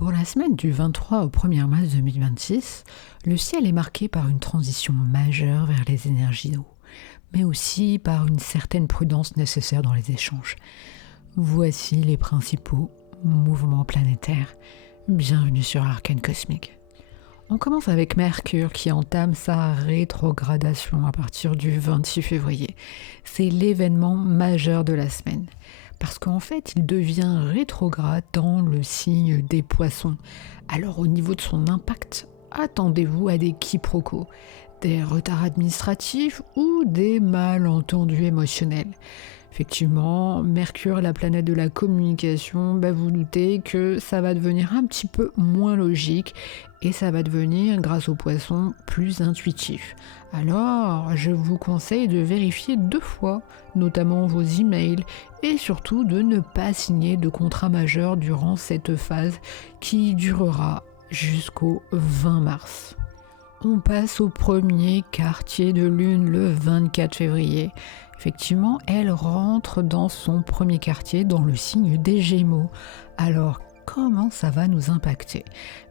Pour la semaine du 23 au 1er mars 2026, le ciel est marqué par une transition majeure vers les énergies d'eau, mais aussi par une certaine prudence nécessaire dans les échanges. Voici les principaux mouvements planétaires. Bienvenue sur Arcane Cosmique. On commence avec Mercure qui entame sa rétrogradation à partir du 26 février. C'est l'événement majeur de la semaine. Parce qu'en fait, il devient rétrograde dans le signe des Poissons. Alors au niveau de son impact, attendez-vous à des quiproquos, des retards administratifs ou des malentendus émotionnels. Effectivement, Mercure, la planète de la communication, vous doutez que ça va devenir un petit peu moins logique et ça va devenir, grâce aux poissons, plus intuitif. Alors, je vous conseille de vérifier 2 fois, notamment vos emails, et surtout de ne pas signer de contrat majeur durant cette phase qui durera jusqu'au 20 mars. On passe au premier quartier de lune le 24 février. Effectivement, elle rentre dans son premier quartier dans le signe des Gémeaux. Alors, comment ça va nous impacter ?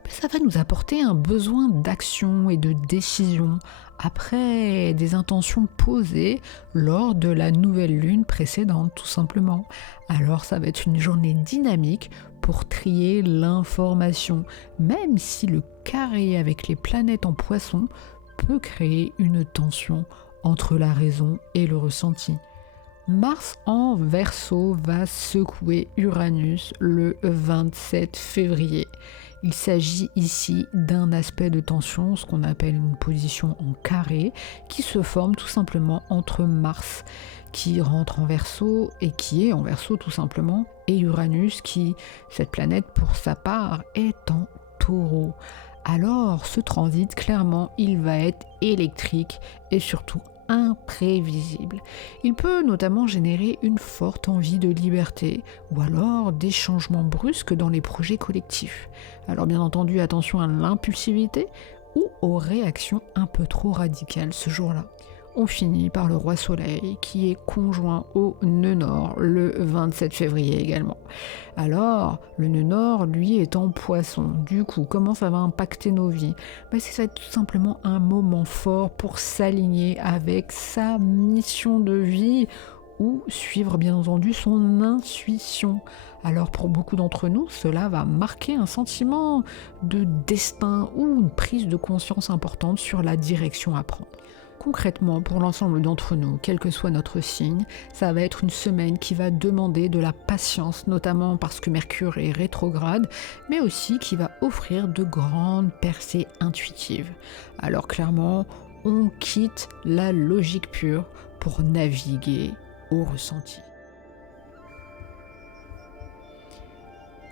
Ça va nous apporter un besoin d'action et de décision après des intentions posées lors de la nouvelle lune précédente, tout simplement. Alors, ça va être une journée dynamique pour trier l'information, même si le carré avec les planètes en Poisson peut créer une tension entre la raison et le ressenti. Mars en Verseau va secouer Uranus le 27 février. Il s'agit ici d'un aspect de tension, ce qu'on appelle une position en carré, qui se forme tout simplement entre Mars, qui rentre en Verseau et qui est en Verseau tout simplement, et Uranus qui, cette planète pour sa part, est en Taureau. Alors ce transit, clairement, il va être électrique et surtout imprévisible. Il peut notamment générer une forte envie de liberté ou alors des changements brusques dans les projets collectifs. Alors bien entendu, attention à l'impulsivité ou aux réactions un peu trop radicales ce jour-là. On finit par le roi soleil qui est conjoint au nœud nord le 27 février également. Alors, le nœud nord, lui, est en Poisson. Du coup, comment ça va impacter nos vies ? Ça va être tout simplement un moment fort pour s'aligner avec sa mission de vie ou suivre bien entendu son intuition. Alors pour beaucoup d'entre nous, cela va marquer un sentiment de destin ou une prise de conscience importante sur la direction à prendre. Concrètement, pour l'ensemble d'entre nous, quel que soit notre signe, ça va être une semaine qui va demander de la patience, notamment parce que Mercure est rétrograde, mais aussi qui va offrir de grandes percées intuitives. Alors clairement, on quitte la logique pure pour naviguer au ressenti.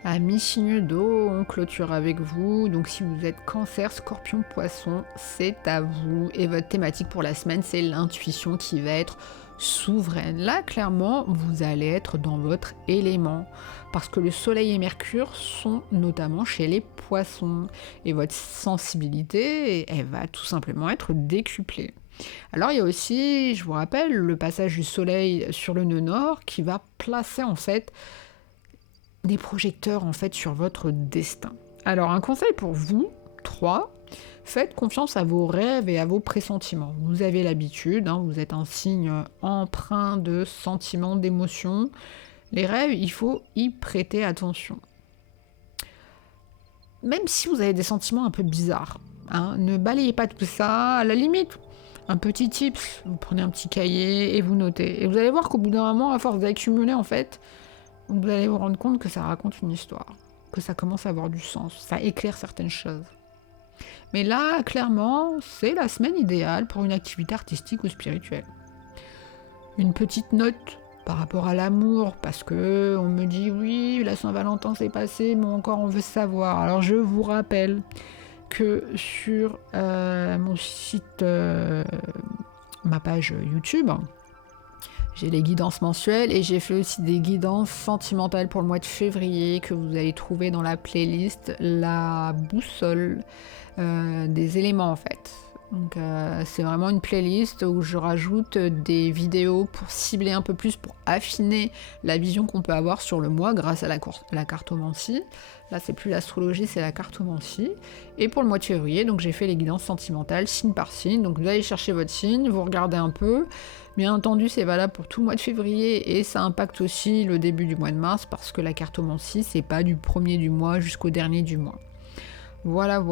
Amis signes d'eau, on clôture avec vous. Donc si vous êtes Cancer, Scorpion, Poisson, c'est à vous. Et votre thématique pour la semaine, c'est l'intuition qui va être souveraine. Là, clairement, vous allez être dans votre élément. Parce que le Soleil et Mercure sont notamment chez les Poissons. Et votre sensibilité, elle va tout simplement être décuplée. Alors il y a aussi, je vous rappelle, le passage du Soleil sur le nœud nord qui va placer en fait des projecteurs en fait sur votre destin. Alors un conseil pour vous, 3, faites confiance à vos rêves et à vos pressentiments. Vous avez l'habitude, vous êtes un signe empreint de sentiments, d'émotions. Les rêves, il faut y prêter attention. Même si vous avez des sentiments un peu bizarres, ne balayez pas tout ça, à la limite. Un petit tips, vous prenez un petit cahier et vous notez. Et vous allez voir qu'au bout d'un moment, à force d'accumuler en fait, vous allez vous rendre compte que ça raconte une histoire, que ça commence à avoir du sens, ça éclaire certaines choses. Mais là, clairement, c'est la semaine idéale pour une activité artistique ou spirituelle. Une petite note par rapport à l'amour, parce que on me dit oui, la Saint-Valentin s'est passée, mais encore on veut savoir. Alors je vous rappelle que sur mon site, ma page YouTube, j'ai les guidances mensuelles et j'ai fait aussi des guidances sentimentales pour le mois de février que vous allez trouver dans la playlist La boussole des éléments en fait. Donc c'est vraiment une playlist où je rajoute des vidéos pour cibler un peu plus, pour affiner la vision qu'on peut avoir sur le mois grâce à la cartomancie. Là c'est plus l'astrologie, c'est la cartomancie. Et pour le mois de février, donc j'ai fait les guidances sentimentales signe par signe. Donc vous allez chercher votre signe, vous regardez un peu. Bien entendu c'est valable pour tout le mois de février et ça impacte aussi le début du mois de mars parce que la cartomancie c'est pas du premier du mois jusqu'au dernier du mois. Voilà.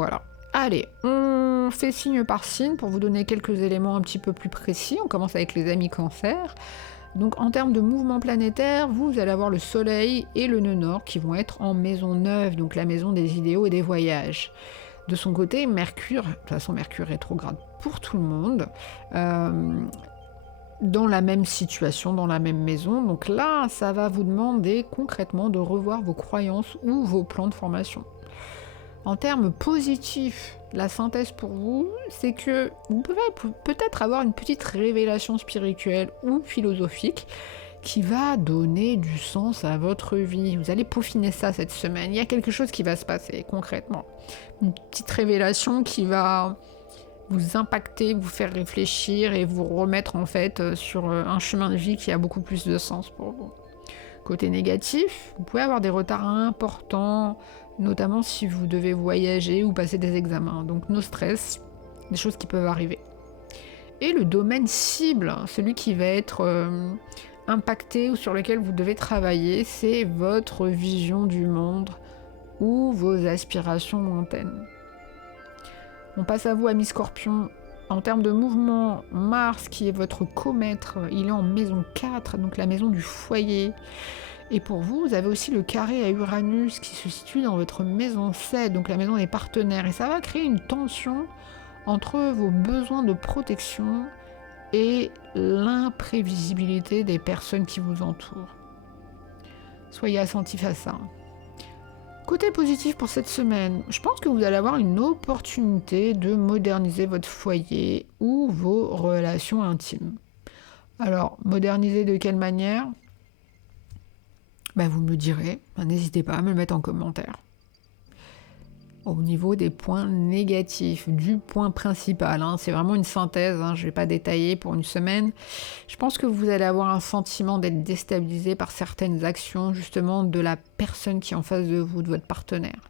Allez, on fait signe par signe pour vous donner quelques éléments un petit peu plus précis. On commence avec les amis cancer. Donc en termes de mouvement planétaire, vous allez avoir le soleil et le nœud nord qui vont être en maison 9, donc la maison des idéaux et des voyages. De son côté, Mercure, de toute façon Mercure rétrograde pour tout le monde, dans la même situation, dans la même maison. Donc là, ça va vous demander concrètement de revoir vos croyances ou vos plans de formation. En termes positifs, la synthèse pour vous, c'est que vous pouvez peut-être avoir une petite révélation spirituelle ou philosophique qui va donner du sens à votre vie. Vous allez peaufiner ça cette semaine. Il y a quelque chose qui va se passer concrètement. Une petite révélation qui va vous impacter, vous faire réfléchir et vous remettre en fait sur un chemin de vie qui a beaucoup plus de sens pour vous. Côté négatif, vous pouvez avoir des retards importants, notamment si vous devez voyager ou passer des examens. Donc no stress, des choses qui peuvent arriver. Et le domaine cible, celui qui va être impacté ou sur lequel vous devez travailler, c'est votre vision du monde ou vos aspirations lointaines. On passe à vous, amis Scorpion. En termes de mouvement, Mars, qui est votre comètre, il est en maison 4, donc la maison du foyer. Et pour vous, vous avez aussi le carré à Uranus qui se situe dans votre maison 7, donc la maison des partenaires. Et ça va créer une tension entre vos besoins de protection et l'imprévisibilité des personnes qui vous entourent. Soyez attentifs à ça. Côté positif pour cette semaine, je pense que vous allez avoir une opportunité de moderniser votre foyer ou vos relations intimes. Alors, moderniser de quelle manière ? Vous me le direz, n'hésitez pas à me le mettre en commentaire. Au niveau des points négatifs, du point principal, c'est vraiment une synthèse, je ne vais pas détailler pour une semaine. Je pense que vous allez avoir un sentiment d'être déstabilisé par certaines actions justement de la personne qui est en face de vous, de votre partenaire.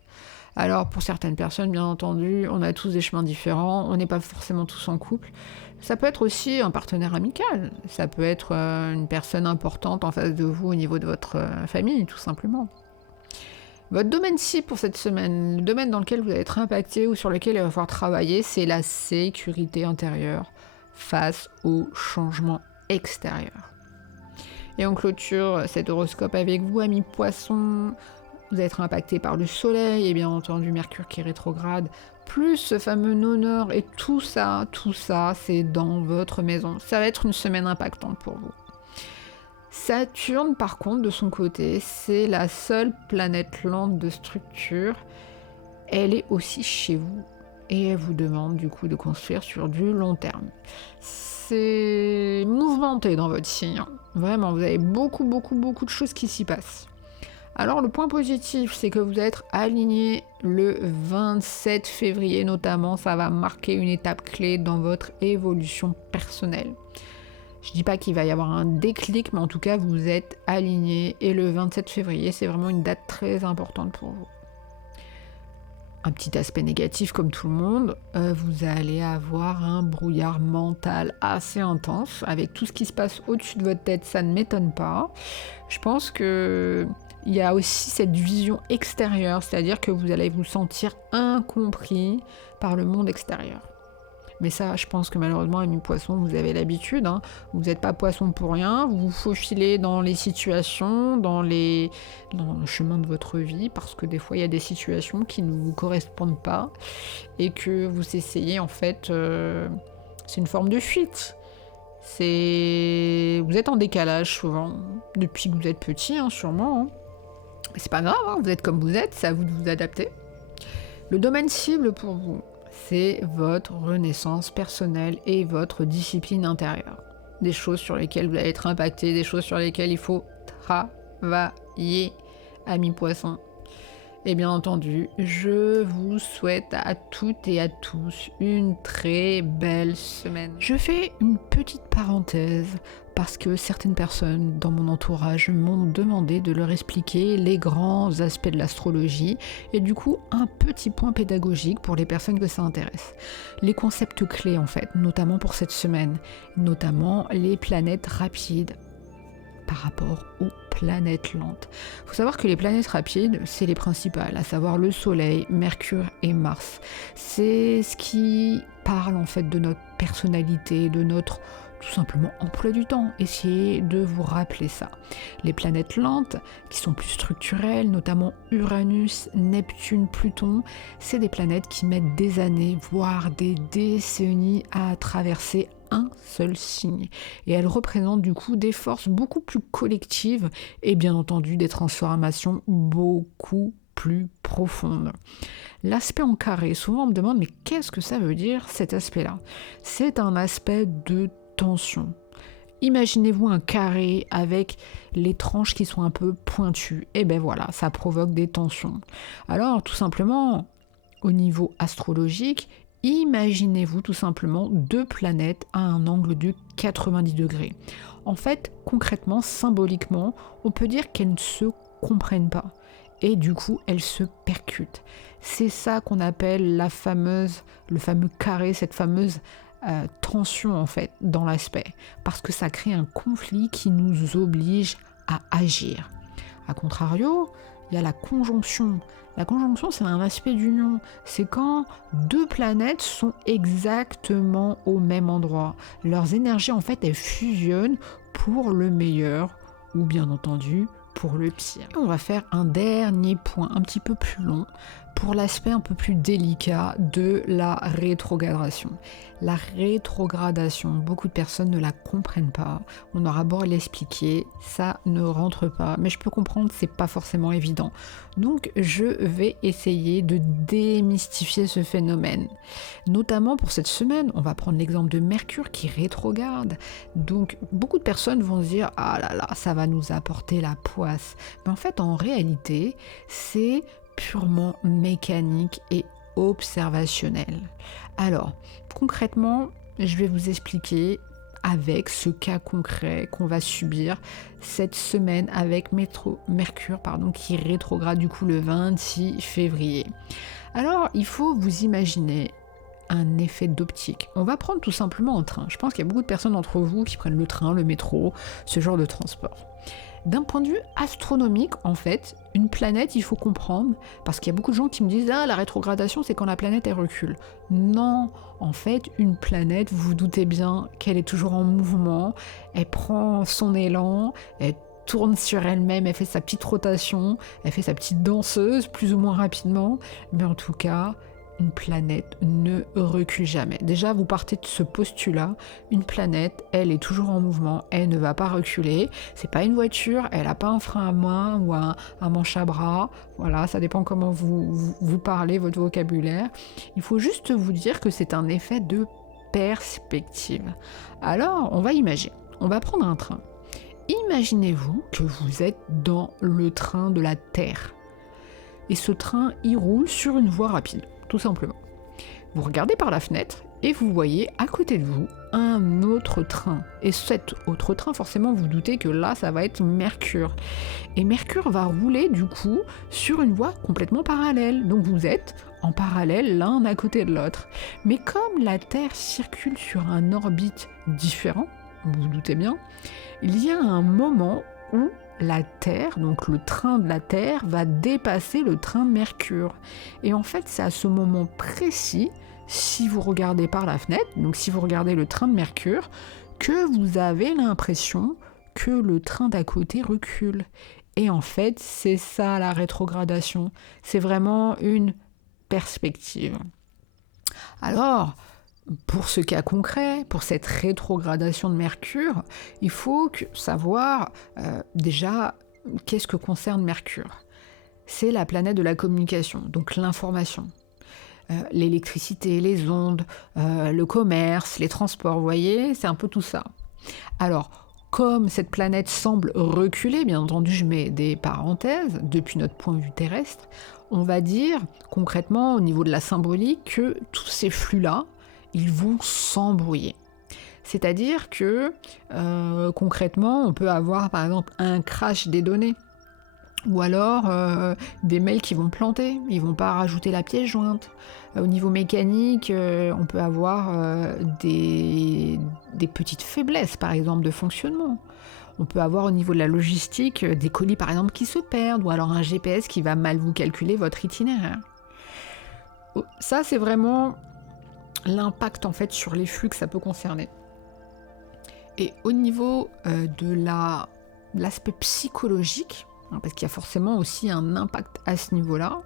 Alors pour certaines personnes, bien entendu, on a tous des chemins différents, on n'est pas forcément tous en couple. Ça peut être aussi un partenaire amical, ça peut être une personne importante en face de vous au niveau de votre famille, tout simplement. Votre domaine cible pour cette semaine, le domaine dans lequel vous allez être impacté ou sur lequel il va falloir travailler, c'est la sécurité intérieure face aux changements extérieurs. Et on clôture cet horoscope avec vous, amis poissons. Vous allez être impacté par le soleil et bien entendu Mercure qui est rétrograde, plus ce fameux nœud et tout ça, c'est dans votre maison. Ça va être une semaine impactante pour vous. Saturne, par contre, de son côté, c'est la seule planète lente de structure. Elle est aussi chez vous et elle vous demande du coup de construire sur du long terme. C'est mouvementé dans votre signe. Vraiment, vous avez beaucoup de choses qui s'y passent. Alors le point positif, c'est que vous allez être aligné le 27 février notamment. Ça va marquer une étape clé dans votre évolution personnelle. Je dis pas qu'il va y avoir un déclic, mais en tout cas, vous êtes aligné. Et le 27 février, c'est vraiment une date très importante pour vous. Un petit aspect négatif comme tout le monde, vous allez avoir un brouillard mental assez intense. Avec tout ce qui se passe au-dessus de votre tête, ça ne m'étonne pas. Je pense que il y a aussi cette vision extérieure, c'est-à-dire que vous allez vous sentir incompris par le monde extérieur. Mais ça, je pense que malheureusement, amis poissons, vous avez l'habitude. Vous n'êtes pas poisson pour rien. Vous vous faufilez dans les situations, dans le chemin de votre vie, parce que des fois, il y a des situations qui ne vous correspondent pas et que vous essayez, en fait, c'est une forme de fuite. Vous êtes en décalage souvent, depuis que vous êtes petit, sûrement. Mais c'est pas grave, vous êtes comme vous êtes, c'est à vous de vous adapter. Le domaine cible pour vous, c'est votre renaissance personnelle et votre discipline intérieure. Des choses sur lesquelles vous allez être impacté, des choses sur lesquelles il faut travailler, amis poissons. Et bien entendu, je vous souhaite à toutes et à tous une très belle semaine. Je fais une petite parenthèse parce que certaines personnes dans mon entourage m'ont demandé de leur expliquer les grands aspects de l'astrologie et du coup un petit point pédagogique pour les personnes que ça intéresse. Les concepts clés en fait, notamment pour cette semaine, notamment les planètes rapides par rapport aux planètes lentes. Il faut savoir que les planètes rapides, c'est les principales, à savoir le Soleil, Mercure et Mars. C'est ce qui parle en fait de notre personnalité, de notre tout simplement emploi du temps. Essayez de vous rappeler ça. Les planètes lentes, qui sont plus structurelles, notamment Uranus, Neptune, Pluton, c'est des planètes qui mettent des années, voire des décennies à traverser un seul signe. Et elles représentent du coup des forces beaucoup plus collectives et bien entendu des transformations beaucoup plus profondes. L'aspect en carré, souvent on me demande mais qu'est-ce que ça veut dire cet aspect-là ? C'est un aspect de tension. Imaginez-vous un carré avec les tranches qui sont un peu pointues. Et ben voilà, ça provoque des tensions. Alors tout simplement, au niveau astrologique, imaginez-vous tout simplement deux planètes à un angle de 90 degrés. En fait, concrètement, symboliquement, on peut dire qu'elles ne se comprennent pas. Et du coup, elles se percutent. C'est ça qu'on appelle le fameux carré, cette fameuse tension en fait dans l'aspect. Parce que ça crée un conflit qui nous oblige à agir. A contrario, il y a la conjonction. La conjonction, c'est un aspect d'union. C'est quand deux planètes sont exactement au même endroit. Leurs énergies, en fait, elles fusionnent pour le meilleur ou bien entendu pour le pire. On va faire un dernier point un petit peu plus long pour l'aspect un peu plus délicat de la rétrogradation. La rétrogradation, beaucoup de personnes ne la comprennent pas. On aura beau l'expliquer, ça ne rentre pas. Mais je peux comprendre, c'est pas forcément évident. Donc je vais essayer de démystifier ce phénomène. Notamment pour cette semaine, on va prendre l'exemple de Mercure qui rétrograde. Donc beaucoup de personnes vont se dire « Ah là là, ça va nous apporter la poisse ». Mais en fait, en réalité, c'est purement mécanique et observationnel. Alors, concrètement, je vais vous expliquer avec ce cas concret qu'on va subir cette semaine avec Mercure qui rétrograde du coup le 26 février. Alors, il faut vous imaginer un effet d'optique. On va prendre tout simplement un train. Je pense qu'il y a beaucoup de personnes d'entre vous qui prennent le train, le métro, ce genre de transport. D'un point de vue astronomique, en fait, une planète, il faut comprendre, parce qu'il y a beaucoup de gens qui me disent « Ah, la rétrogradation, c'est quand la planète, elle recule. » Non, en fait, une planète, vous vous doutez bien qu'elle est toujours en mouvement, elle prend son élan, elle tourne sur elle-même, elle fait sa petite rotation, elle fait sa petite danseuse, plus ou moins rapidement, mais en tout cas, une planète ne recule jamais. Déjà, vous partez de ce postulat, une planète, elle est toujours en mouvement, elle ne va pas reculer. C'est pas une voiture, elle n'a pas un frein à main ou un manche à bras. Voilà, ça dépend comment vous parlez, votre vocabulaire. Il faut juste vous dire que c'est un effet de perspective. Alors, on va imaginer. On va prendre un train. Imaginez-vous que vous êtes dans le train de la Terre. Et ce train, il roule sur une voie rapide. Tout simplement. Vous regardez par la fenêtre et vous voyez à côté de vous un autre train. Et cet autre train, forcément, vous doutez que là, ça va être Mercure. Et Mercure va rouler du coup sur une voie complètement parallèle. Donc vous êtes en parallèle l'un à côté de l'autre. Mais comme la Terre circule sur un orbite différent, vous vous doutez bien, il y a un moment où la Terre, donc le train de la Terre, va dépasser le train de Mercure. Et en fait, c'est à ce moment précis, si vous regardez par la fenêtre, donc si vous regardez le train de Mercure, que vous avez l'impression que le train d'à côté recule. Et en fait, c'est ça la rétrogradation. C'est vraiment une perspective. Alors, pour ce cas concret, pour cette rétrogradation de Mercure, il faut savoir déjà qu'est-ce que concerne Mercure. C'est la planète de la communication, donc l'information. L'électricité, les ondes, le commerce, les transports, vous voyez, c'est un peu tout ça. Alors, comme cette planète semble reculer, bien entendu je mets des parenthèses, depuis notre point de vue terrestre, on va dire concrètement au niveau de la symbolique que tous ces flux-là, ils vont s'embrouiller. C'est-à-dire que concrètement, on peut avoir par exemple un crash des données, ou alors des mails qui vont planter, ils vont pas rajouter la pièce jointe. Au niveau mécanique, on peut avoir des petites faiblesses par exemple de fonctionnement. On peut avoir au niveau de la logistique des colis par exemple qui se perdent, ou alors un GPS qui va mal vous calculer votre itinéraire. Ça c'est vraiment l'impact en fait sur les flux que ça peut concerner. Et au niveau de l'aspect psychologique, parce qu'il y a forcément aussi un impact à ce niveau-là,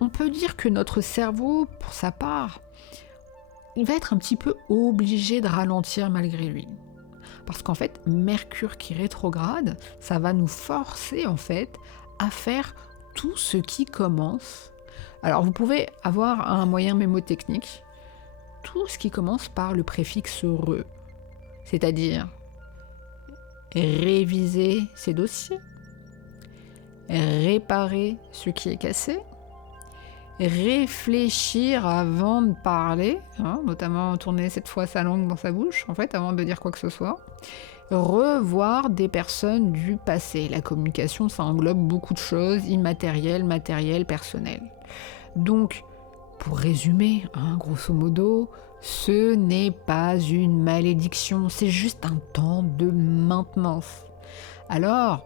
on peut dire que notre cerveau, pour sa part, il va être un petit peu obligé de ralentir malgré lui. Parce qu'en fait, Mercure qui rétrograde, ça va nous forcer en fait à faire tout ce qui commence. Alors vous pouvez avoir un moyen mémotechnique, tout ce qui commence par le préfixe re, c'est-à-dire réviser ses dossiers, réparer ce qui est cassé, réfléchir avant de parler, notamment tourner cette fois sa langue dans sa bouche, en fait, avant de dire quoi que ce soit, revoir des personnes du passé. La communication, ça englobe beaucoup de choses, immatérielles, matérielles, personnelles. Donc, pour résumer, grosso modo, ce n'est pas une malédiction, c'est juste un temps de maintenance. Alors,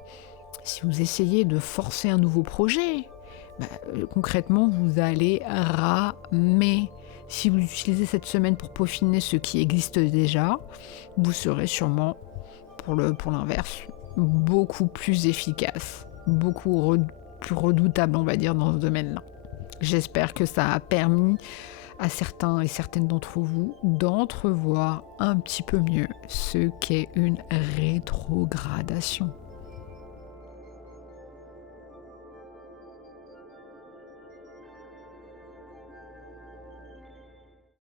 si vous essayez de forcer un nouveau projet, concrètement, vous allez ramer. Si vous utilisez cette semaine pour peaufiner ce qui existe déjà, vous serez sûrement, pour l'inverse, beaucoup plus efficace, beaucoup plus redoutable, on va dire, dans ce domaine-là. J'espère que ça a permis à certains et certaines d'entre vous d'entrevoir un petit peu mieux ce qu'est une rétrogradation.